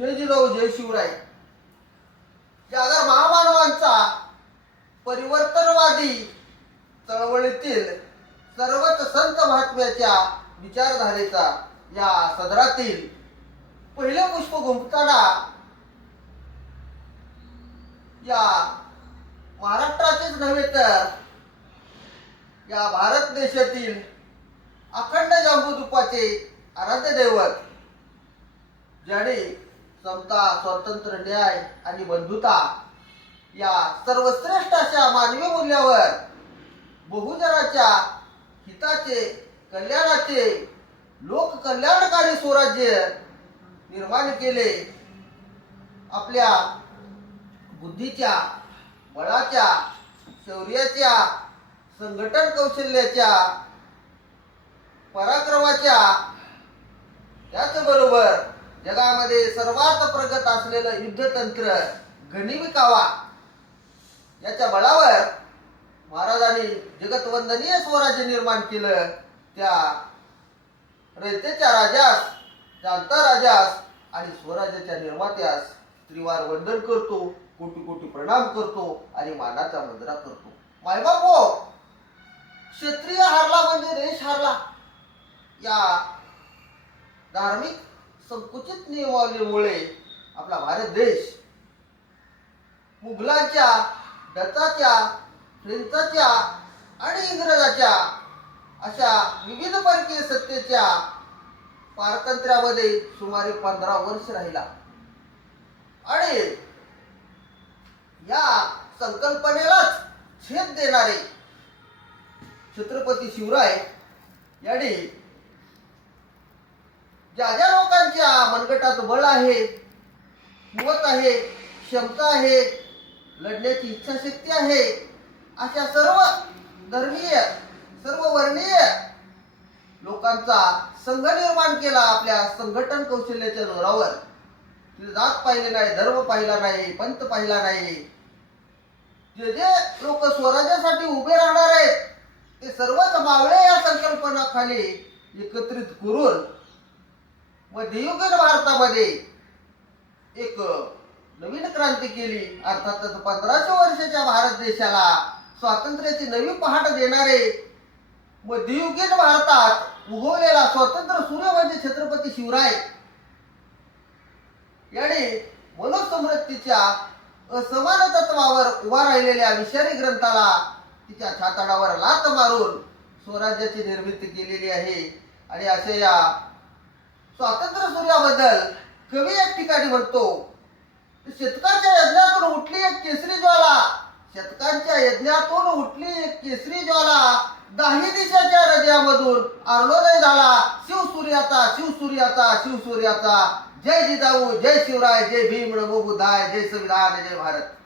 जय जिजाऊ जय शिवराय. जागर महामानवांचा परिवर्तनवादी चळवळीतील सर्वच संत महात्म्याच्या विचारधारेचा या सदरातील पहिले पुष्प गुंफताना या महाराष्ट्राचेच नव्हे तर या भारत देशातील अखंड जम्बूद्वीपाचे आराध्य दैवत ज्याने समता, स्वातंत्र्य, न्याय आणि बंधुता या सर्वश्रेष्ठ अशा मानवी मूल्यावर बहुजनाच्या हिताचे, कल्याणाचे, लोक कल्याणकारी स्वराज्य निर्माण केले. आपल्या बुद्धीच्या, बळाच्या, शौर्याच्या, संघटन कौशल्याच्या, पराक्रमाच्या, त्याचबरोबर जगामध्ये सर्वात प्रगत असलेलं युद्धतंत्र गनिमिकावा याच्या बळावर महाराजांनी जगतवंदनीय स्वराज्य निर्माण केलं. त्या रयतेच्या राजास, जाणता राजास आणि स्वराज्याच्या निर्मात्यास त्रिवार वंदन करतो, कोटी कोटी प्रणाम करतो आणि मानाचा मुद्रा करतो. मायबापो, क्षत्रिय हारला म्हणजे देश हारला या धार्मिक संकुचित नियमावलीमुळे आपला भारत देश मुघलांच्या, डचाच्या, फ्रेंचाच्या आणि इंग्रजाच्या अशा विविध परकीय सत्तेच्या पारतंत्र्यामध्ये सुमारे 15 वर्ष राहिला आणि या संकल्पनेलाच छेद देणारे छत्रपती शिवराय यांनी ज्या ज्या लोकांच्या मनगटात बळ आहे, हिंमत आहे, क्षमता आहे, लढण्याची इच्छाशक्ती आहे, अशा सर्व धर्मीय, सर्व वर्णीय लोकांचा संघ निर्माण केला. आपल्या संघटन कौशल्याच्या जोरावर जात पाहिले नाही, धर्म पाहिला नाही, पंथ पाहिला नाही. जे जे लोक स्वराज्यासाठी उभे राहणार आहेत ते सर्वच मावळे या संकल्पनाखाली एकत्रित करून मध्ययुगीन भारतामध्ये एक नवीन क्रांती केली. अर्थातच 1500 वर्षाच्या भारत देशाला स्वातंत्र्याची नवी पहाट देणारे मध्ययुगीन भारतात उगवलेला स्वतंत्र सूर्य म्हणजे छत्रपती शिवराय याने मनुस्मृतीच्या असमान तत्वावर उभा राहिलेल्या विषारी ग्रंथाला तिच्या छाताडावर लाथ मारून स्वराज्याची निर्मिती केलेली आहे. आणि अशा या स्वातंत्र्य सूर्याबद्दल कवी एक ठिकाणी म्हणतो, शतकांच्या यज्ञातून उठली एक केसरी ज्वाला, शतकांच्या यज्ञातून उठली एक केसरी ज्वाला, 10 दिशाच्या हृदयामधून अर्णोदय झाला शिवसूर्याचा, शिवसूर्याचा, शिवसूर्याचा. जय जिजाऊ, जय शिवराय, जय भीम, नमो बुद्धाय, जय संविधान, जय भारत.